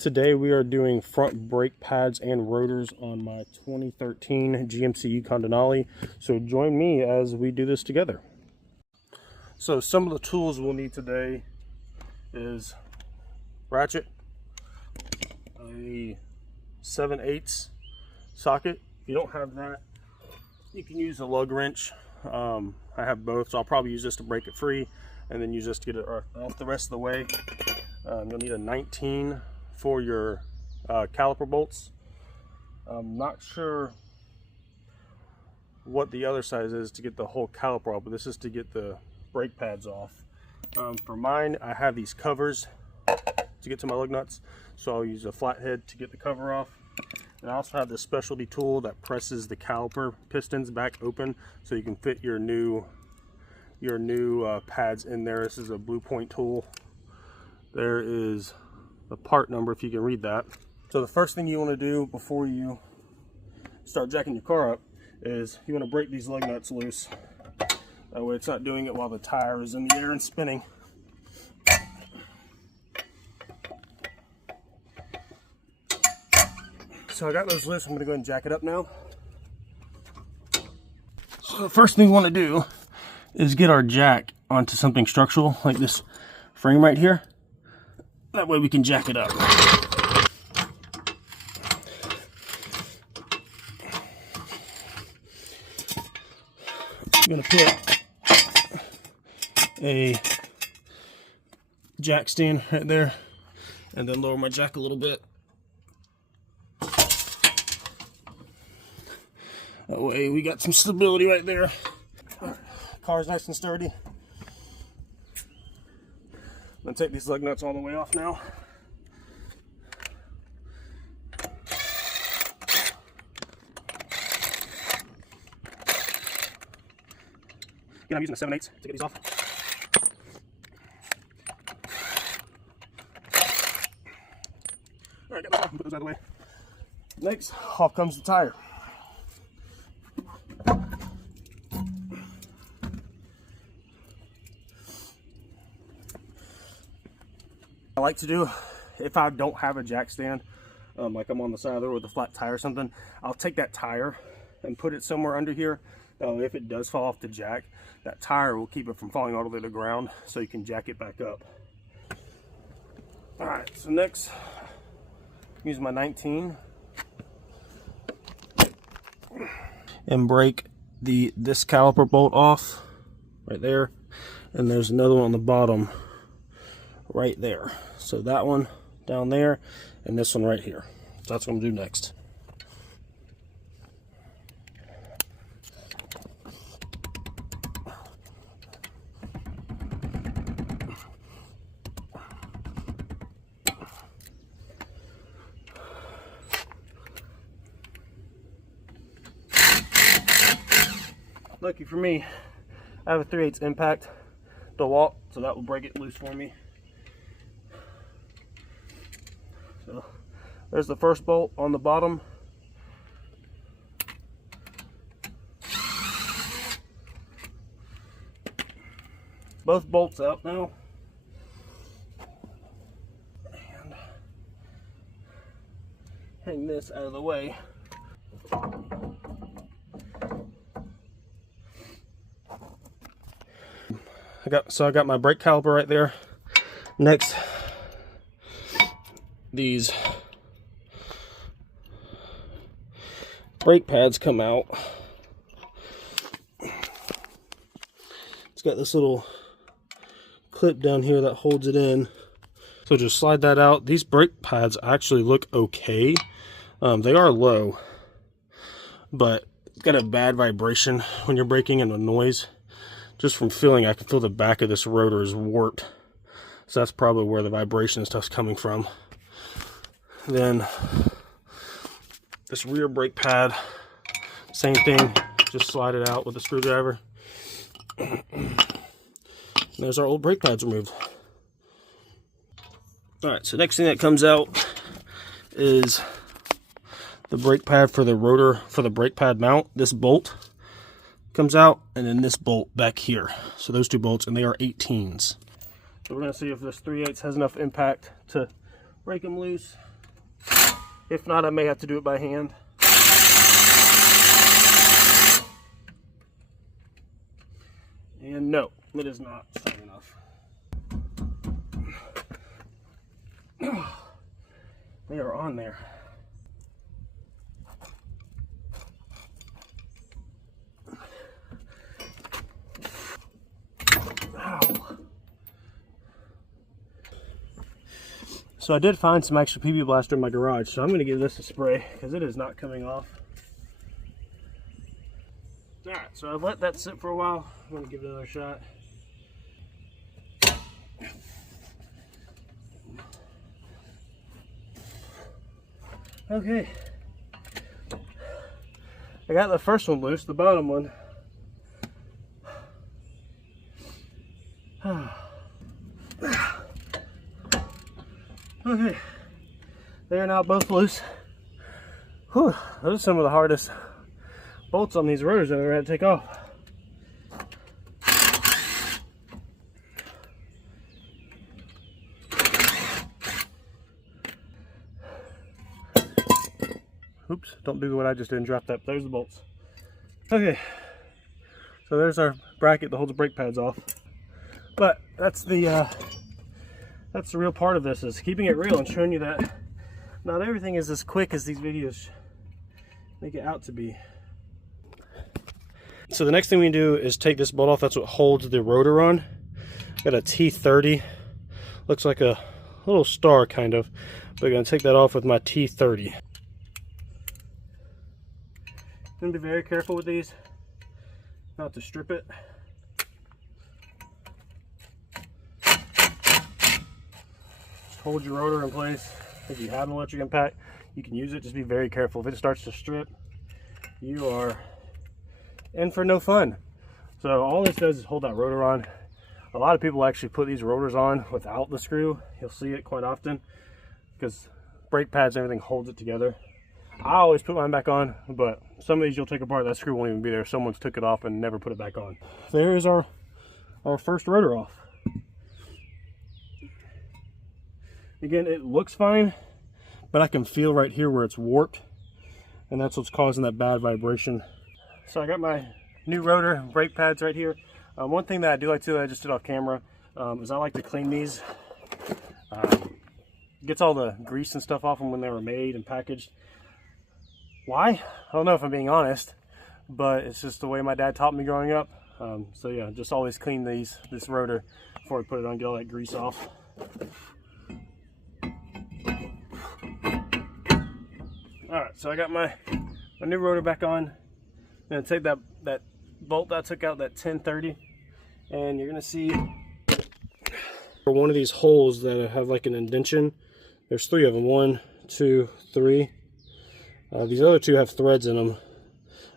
Today we are doing front brake pads and rotors on my 2013 GMC Yukon Denali. So join me as we do this together. So some of the tools we'll need today is ratchet, a 7/8 socket. If you don't have that, you can use a lug wrench. I have both, so I'll probably use this to break it free and then use this to get it off the rest of the way. You'll need a 19 for your caliper bolts. I'm not sure what the other size is to get the whole caliper off, but this is to get the brake pads off. For mine, I have these covers to get to my lug nuts, so I'll use a flathead to get the cover off. And I also have this specialty tool that presses the caliper pistons back open so you can fit your new pads in there. This is a Blue Point tool. There is the part number if you can read that. So the first thing you want to do before you start jacking your car up is you want to break these lug nuts loose. That way it's not doing it while the tire is in the air and spinning. So I got those loose. I'm going to go ahead and jack it up now. So the first thing we want to do is get our jack onto something structural like this frame right here. That way we can jack it up. I'm going to put a jack stand right there and then lower my jack a little bit. That way we got some stability right there. Car's nice and sturdy. I'm gonna take these lug nuts all the way off now. Again, I'm using a 7/8 to get these off. All right, got those off and put those out of the way. Next, off comes the tire. I like to do, if I don't have a jack stand, like I'm on the side of the road with a flat tire or something, I'll take that tire and put it somewhere under here. If it does fall off the jack, that tire will keep it from falling all the way to the ground, so you can jack it back up. All right, so next, use my 19 and break this caliper bolt off right there, and there's another one on the bottom right there. So that one down there and this one right here. So that's what I'm gonna do next. Lucky for me, I have a 3/8 impact DeWalt, so that will break it loose for me. So there's the first bolt on the bottom. Both bolts out now. And hang this out of the way. I got my brake caliper right there. Next, these brake pads come out. It's got this little clip down here that holds it in. So just slide that out. These brake pads actually look okay. They are low, but it's got a bad vibration when you're braking and a noise. Just from feeling, I can feel the back of this rotor is warped. So that's probably where the vibration and stuff's coming from. Then this rear brake pad, same thing, just slide it out with a screwdriver. There's our old brake pads removed. Alright, so next thing that comes out is the brake pad for the rotor, for the brake pad mount. This bolt comes out, and then this bolt back here. So those two bolts, and they are 18s. So we're going to see if this 3/8 has enough impact to break them loose. If not, I may have to do it by hand. And no, it is not strong enough. They are on there. Ow. So I did find some extra PB Blaster in my garage, so I'm going to give this a spray because it is not coming off. Alright, so I've let that sit for a while. I'm going to give it another shot. Okay. I got the first one loose, the bottom one. Okay. They are now both loose. Whew, those are some of the hardest bolts on these rotors I've ever had to take off. Oops, don't do what I just did and drop that. There's the bolts. Okay, so there's our bracket that holds the brake pads off. But that's the real part of this, is keeping it real and showing you that not everything is as quick as these videos make it out to be. So the next thing we do is take this bolt off. That's what holds the rotor on. Got a T30. Looks like a little star kind of. But I'm going to take that off with my T30. I'm going to be very careful with these, not to strip it. Just hold your rotor in place. If you have an electric impact, you can use it. Just be very careful. If it starts to strip, you are in for no fun. So all this does is hold that rotor on. A lot of people actually put these rotors on without the screw. You'll see it quite often because brake pads and everything holds it together. I always put mine back on, but some of these you'll take apart, that screw won't even be there. Someone's took it off and never put it back on. There is our first rotor off. Again, it looks fine, but I can feel right here where it's warped, and that's what's causing that bad vibration. So I got my new rotor and brake pads right here. One thing that I do like to do, that I just did off camera, is I like to clean these. Gets all the grease and stuff off them when they were made and packaged. Why? I don't know, if I'm being honest, but it's just the way my dad taught me growing up. So yeah, just always clean this rotor before I put it on, get all that grease off. Alright, so I got my new rotor back on. I'm going to take that bolt that I took out, that 1030, and you're going to see for one of these holes that have like an indentation. There's 3 of them, 1, 2, 3. These other 2 have threads in them,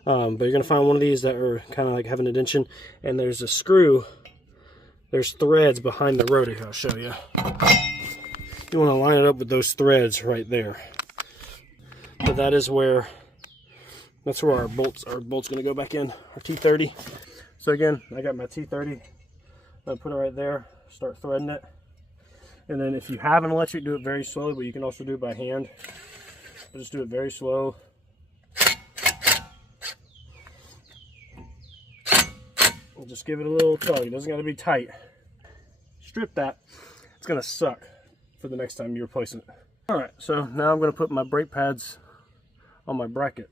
but you're going to find one of these that are kind of like have an indentation, and there's a screw, there's threads behind the rotor. I'll show you. You want to line it up with those threads right there. But that's where our bolt's going to go back in, our T30. So again, I got my T30, I'll put it right there, start threading it. And then if you have an electric, do it very slowly, but you can also do it by hand. But just do it very slow. And just give it a little tug. It doesn't got to be tight. Strip that. It's going to suck for the next time you replace it. Alright, so now I'm going to put my brake pads on my bracket.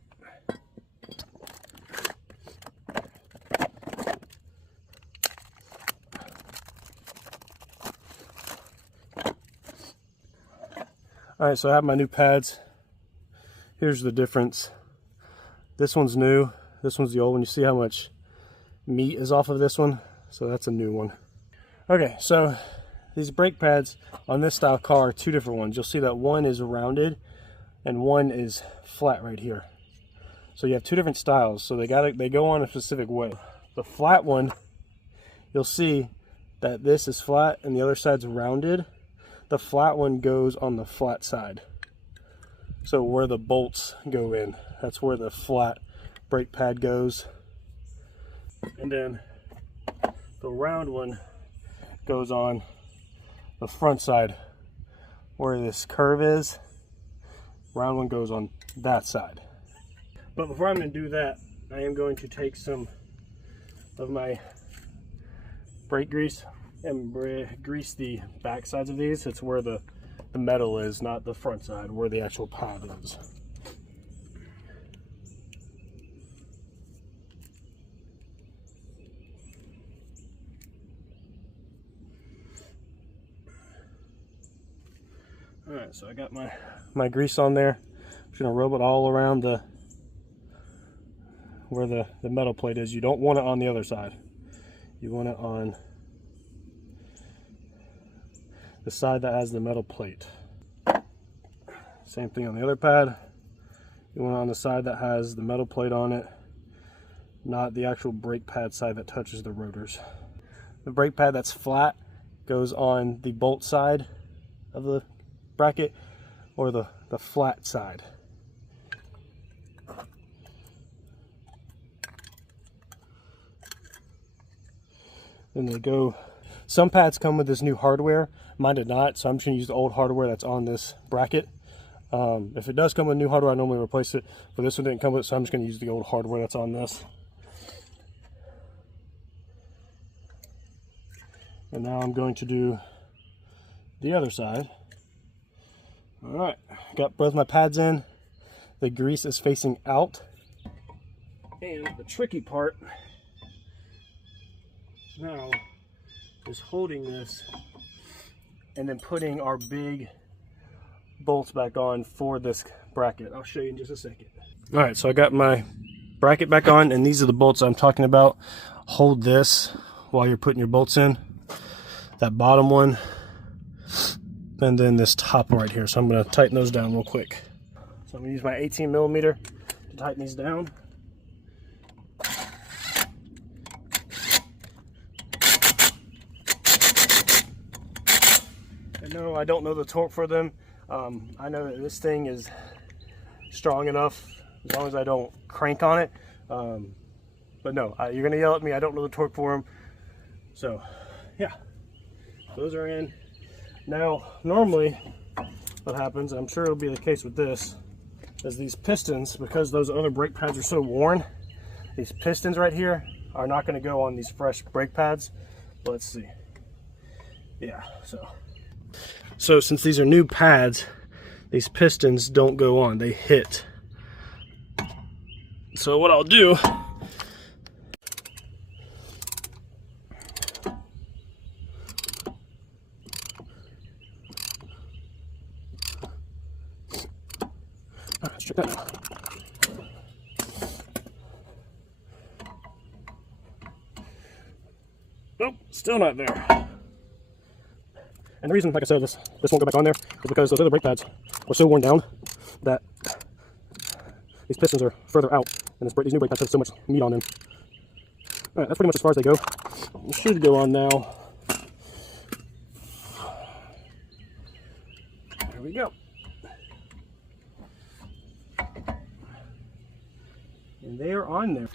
Alright, so I have my new pads. Here's the difference. This one's new, this one's the old one. You see how much meat is off of this one? So that's a new one. Okay, so these brake pads on this style car are 2 different ones. You'll see that one is rounded and one is flat right here. So you have 2 different styles. So they go on a specific way. The flat one, you'll see that this is flat and the other side's rounded. The flat one goes on the flat side. So where the bolts go in, that's where the flat brake pad goes. And then the round one goes on the front side where this curve is. Round one goes on that side. But before I'm going to do that, I am going to take some of my brake grease and grease the back sides of these. It's where the metal is, not the front side, where the actual pad is. Alright, so I got my grease on there. I'm just going to rub it all around where the metal plate is. You don't want it on the other side. You want it on the side that has the metal plate. Same thing on the other pad. You want it on the side that has the metal plate on it, not the actual brake pad side that touches the rotors. The brake pad that's flat goes on the bolt side of the bracket, or the flat side. Then they go, some pads come with this new hardware, mine did not, so I'm just going to use the old hardware that's on this bracket. If it does come with new hardware, I normally replace it, but this one didn't come with it, so I'm just going to use the old hardware that's on this. And now I'm going to do the other side. Alright, got both my pads in. The grease is facing out. And the tricky part now is holding this and then putting our big bolts back on for this bracket. I'll show you in just a second. Alright, so I got my bracket back on, and these are the bolts I'm talking about. Hold this while you're putting your bolts in. That bottom one, and then this top one right here. So I'm going to tighten those down real quick. So I'm going to use my 18mm to tighten these down. And no, I don't know the torque for them. I know that this thing is strong enough as long as I don't crank on it. But no, you're going to yell at me. I don't know the torque for them. So yeah, those are in. Now, normally what happens, and I'm sure it'll be the case with this, is these pistons, because those other brake pads are so worn, these pistons right here are not going to go on these fresh brake pads. Let's see. Yeah, so since these are new pads, these pistons don't go on, they hit. So what I'll do, let's check that out. Nope, still not there. And the reason, like I said, this won't go back on there is because those other brake pads were so worn down that these pistons are further out, and these new brake pads have so much meat on them. Alright, that's pretty much as far as they go. It should go on now. There we go. And they are on there.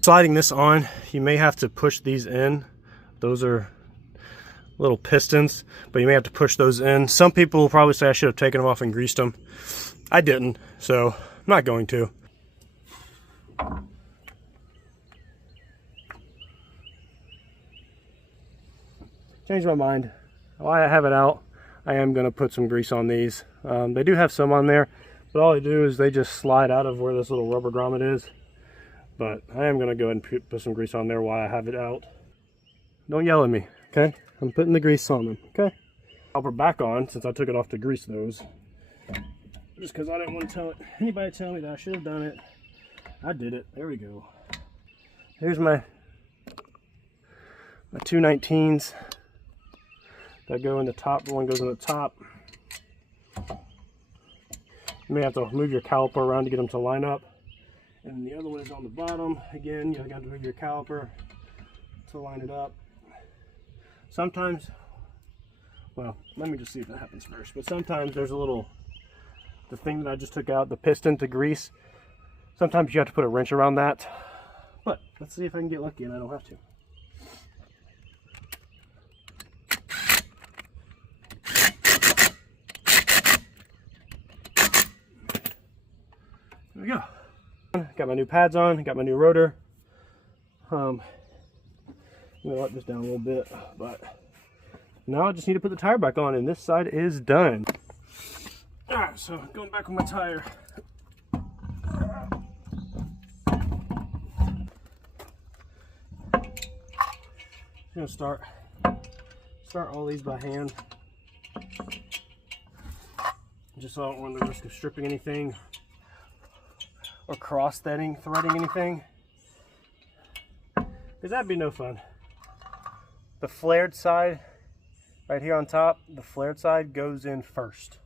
Sliding this on, you may have to push these in. Those are little pistons, but you may have to push those in. Some people will probably say I should have taken them off and greased them. I didn't, so I'm not going to. Changed my mind. While I have it out, I am going to put some grease on these. They do have some on there, but all they do is they just slide out of where this little rubber grommet is. But I am going to go ahead and put some grease on there while I have it out. Don't yell at me, okay? I'm putting the grease on them, okay? I'll put back on since I took it off to grease those. Just because I didn't want to anybody tell me that I should have done it. I did it. There we go. Here's my 219s that go in the top. One goes in the top. You may have to move your caliper around to get them to line up. And the other one is on the bottom. Again, you got to move your caliper to line it up. Sometimes, well, let me just see if that happens first. But sometimes there's a little, the thing that I just took out, the piston to grease. Sometimes you have to put a wrench around that. But let's see if I can get lucky and I don't have to. we go. Got my new pads on, got my new rotor. I'm gonna let this down a little bit, but now I just need to put the tire back on, and this side is done. All right, so going back with my tire. I'm gonna start all these by hand, just so I don't run the risk of stripping anything or threading anything, because that'd be no fun. The flared side right here on top, the flared side goes in first.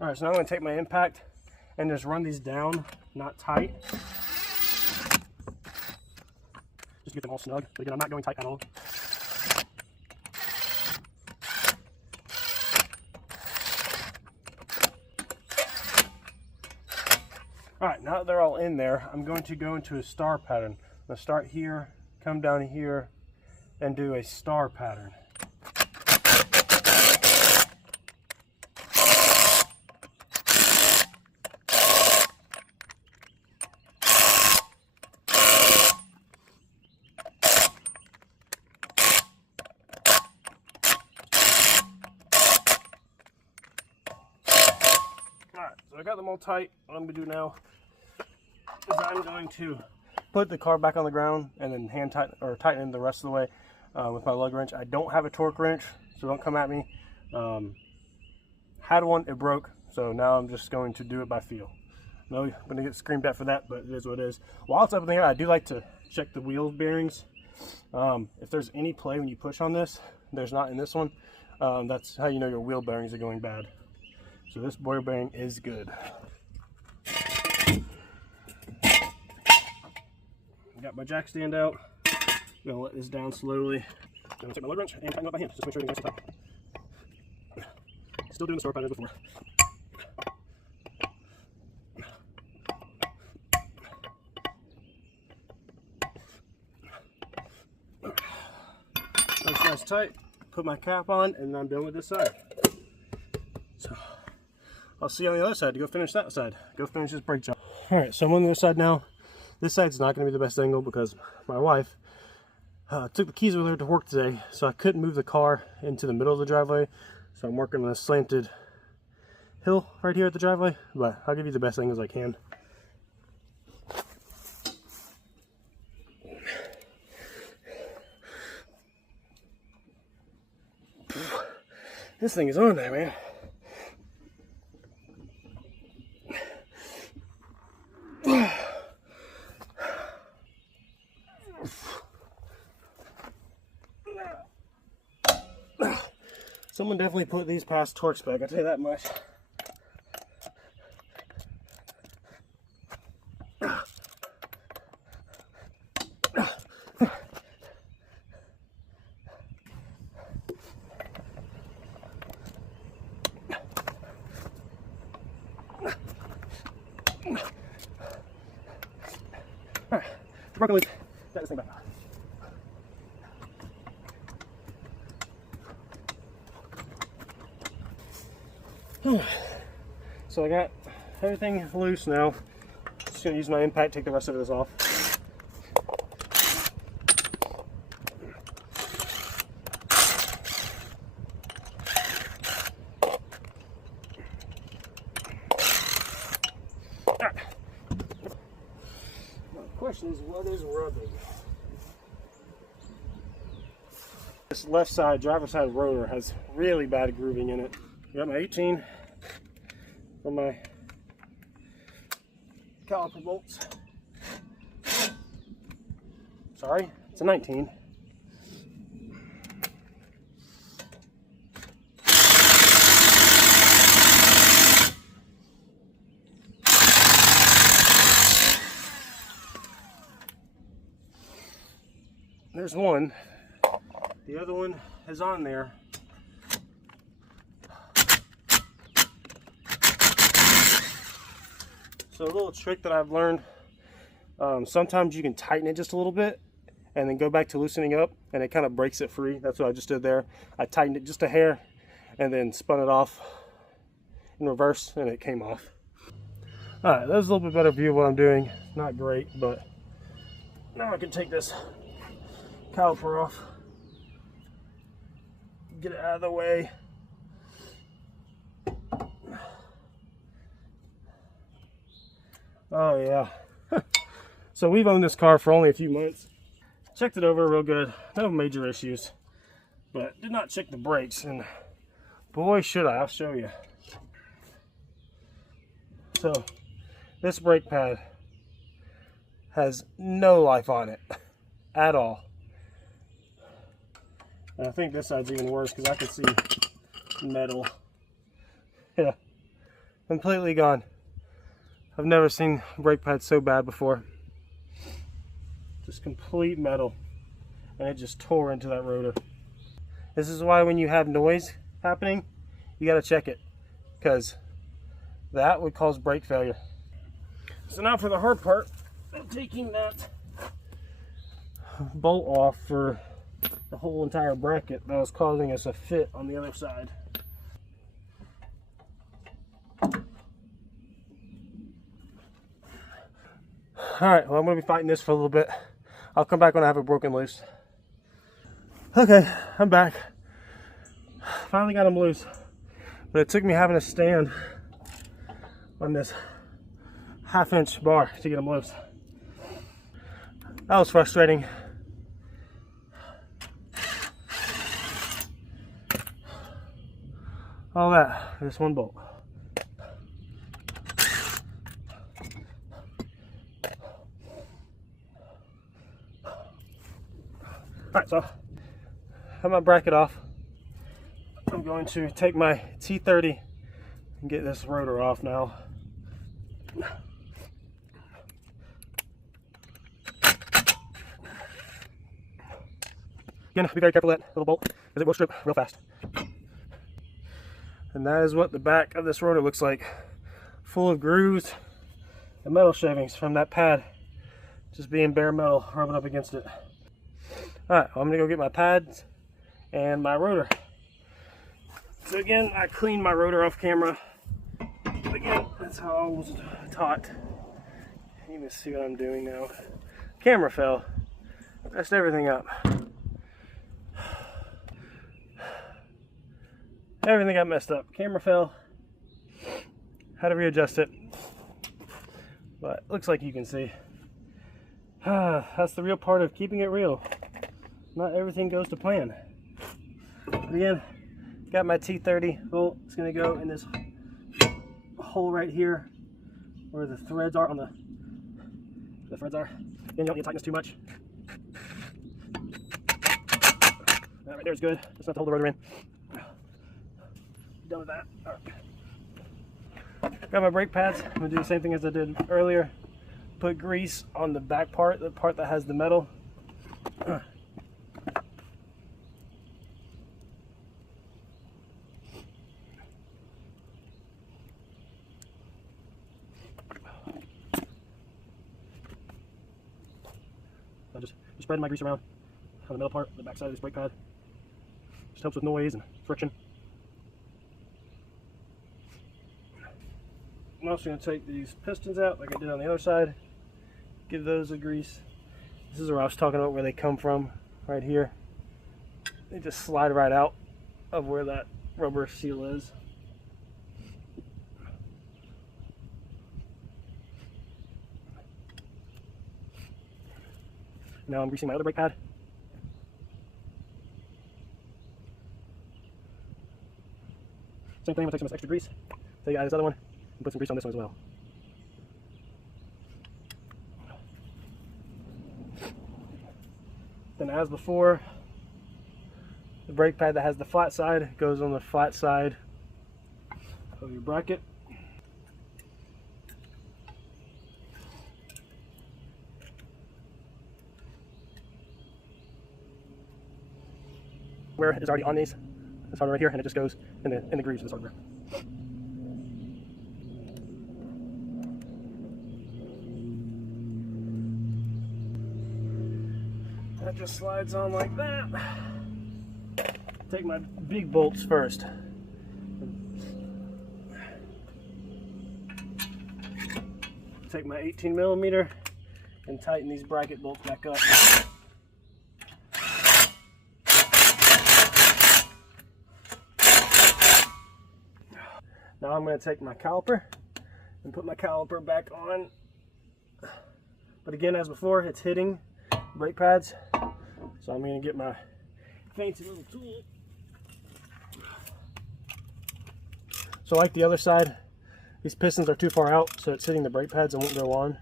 All right, so now I'm going to take my impact and just run these down, not tight. Just to get them all snug. But again, I'm not going tight at all. All right, now that they're all in there, I'm going to go into a star pattern. I'm going to start here, come down here, and do a star pattern. Alright, so I got them all tight. What I'm going to do now is I'm going to put the car back on the ground and then hand tighten or tighten it the rest of the way with my lug wrench. I don't have a torque wrench, so don't come at me. Had one, it broke, so now I'm just going to do it by feel. No, I'm going to get screamed at for that, but it is what it is. While it's up in the air, I do like to check the wheel bearings. If there's any play when you push on this, there's not in this one. That's how you know your wheel bearings are going bad. So this wheel bearing is good. Got my jack stand out. I'm gonna let this down slowly. I'm gonna take my lug wrench and tighten up by hand, just to make sure everything's nice and tight. Still doing the star pattern as before. Nice tight. Put my cap on, and I'm done with this side. So I'll see you on the other side to go finish that side. Go finish this brake job. All right, so I'm on the other side now. This side's not going to be the best angle because my wife took the keys with her to work today, so I couldn't move the car into the middle of the driveway. So I'm working on a slanted hill right here at the driveway, but I'll give you the best angles I can. This thing is on there, man. Someone definitely put these past torque spec, I'll tell you that much. Alright, broken loose. Got this thing back. So I got everything loose now. Just gonna use my impact, take the rest of this off. My question is, what is rubbing? This left side, driver's side rotor has really bad grooving in it. Got my 18 for my caliper bolts. Sorry, it's a 19. There's one. The other one is on there. So a little trick that I've learned, sometimes you can tighten it just a little bit and then go back to loosening up and it kind of breaks it free. That's what I just did there. I tightened it just a hair and then spun it off in reverse and it came off. Alright, that's a little bit better view of what I'm doing. Not great, but now I can take this caliper off, get it out of the way. Oh yeah. So we've owned this car for only a few months. Checked it over real good, no major issues, but did not check the brakes, and boy should I. I'll show you. So this brake pad has no life on it at all. And I think this side's even worse because I can see metal. Yeah, completely gone. I've never seen brake pads so bad before. Just complete metal, and it just tore into that rotor. This is why when you have noise happening, you got to check it, because that would cause brake failure. So now for the hard part, I'm taking that bolt off for the whole entire bracket that was causing us a fit on the other side. Alright, well, I'm going to be fighting this for a little bit. I'll come back when I have it broken loose. Okay, I'm back. Finally got them loose. But it took me having to stand on this half-inch bar to get them loose. That was frustrating. All that for this one bolt. Alright, so I have my bracket off. I'm going to take my T30 and get this rotor off now. Again, be very careful with that little bolt because it will strip real fast. And that is what the back of this rotor looks like. Full of grooves and metal shavings from that pad just being bare metal rubbing up against it. Alright, well, I'm going to go get my pads and my rotor. So again, I cleaned my rotor off camera. Again, that's how I was taught. You can see what I'm doing now. Camera fell. Messed everything up. Everything got messed up. Camera fell. Had to readjust it. But looks like you can see. That's the real part of keeping it real. Not everything goes to plan. But again, got my T30 bolt. It's going to go in this hole right here where the threads are on the threads are. Again, you don't need to tighten this too much. That right there is good. Just enough to hold the rotor in. Done with that. Right. Got my brake pads. I'm going to do the same thing as I did earlier. Put grease on the back part, the part that has the metal. I'm just spreading my grease around on the metal part, the back side of this brake pad. Just helps with noise and friction. I'm also going to take these pistons out like I did on the other side. Give those a grease. This is where I was talking about where they come from, right here. They just slide right out of where that rubber seal is. Now I'm greasing my other brake pad. Same thing, I'm going to take some extra grease. Take out this other one and put some grease on this one as well. Then as before, the brake pad that has the flat side goes on the flat side of your bracket. Where is already on these, this hardware right here, and it just goes in the grooves of this hardware. That just slides on like that. Take my big bolts first. take my 18mm and tighten these bracket bolts back up. Now I'm going to take my caliper and put my caliper back on. But again, as before, it's hitting brake pads. So I'm going to get my fancy little tool. So like the other side, these pistons are too far out, so it's hitting the brake pads and won't go on.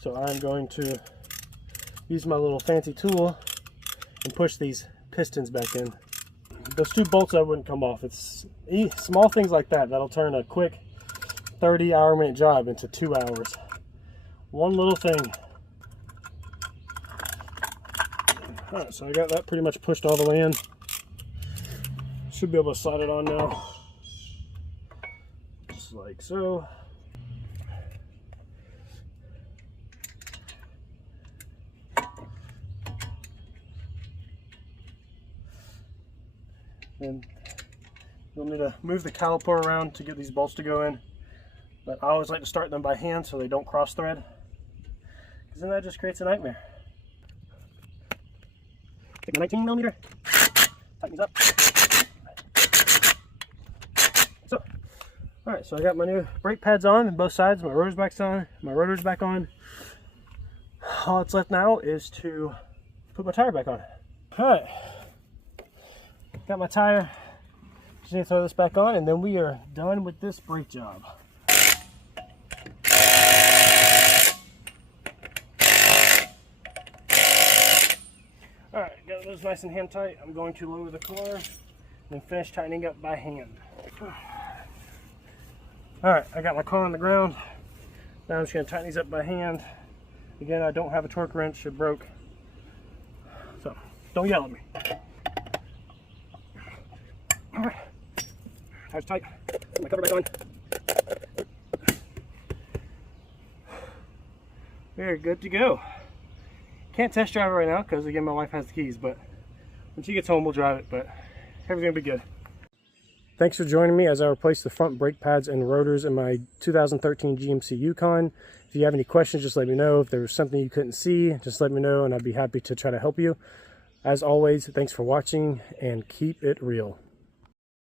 So I'm going to use my little fancy tool and push these pistons back in. Those two bolts that wouldn't come off. It's small things like that that'll turn a quick 30-hour-minute job into 2 hours. One little thing. Alright, so I got that pretty much pushed all the way in. Should be able to slide it on now. Just like so. And you'll need to move the caliper around to get these bolts to go in. But I always like to start them by hand so they don't cross thread, because then that just creates a nightmare. Take my 19mm, tighten these up. So, alright, so I got my new brake pads on both sides, my rotors back on. All that's left now is to put my tire back on. Alright, got my tire. Just need to throw this back on, and then we are done with this brake job. Alright, got those nice and hand tight. I'm going to lower the car and finish tightening up by hand. Alright, I got my car on the ground. Now I'm just going to tighten these up by hand. Again, I don't have a torque wrench, it broke. So, don't yell at me. Alright, tires tight. Put my cover back on. We're good to go. Can't test drive it right now because again my wife has the keys, but when she gets home we'll drive it, but everything will be good. Thanks for joining me as I replace the front brake pads and rotors in my 2013 GMC Yukon. If you have any questions, just let me know. If there was something you couldn't see, just let me know and I'd be happy to try to help you. As always, thanks for watching and keep it real.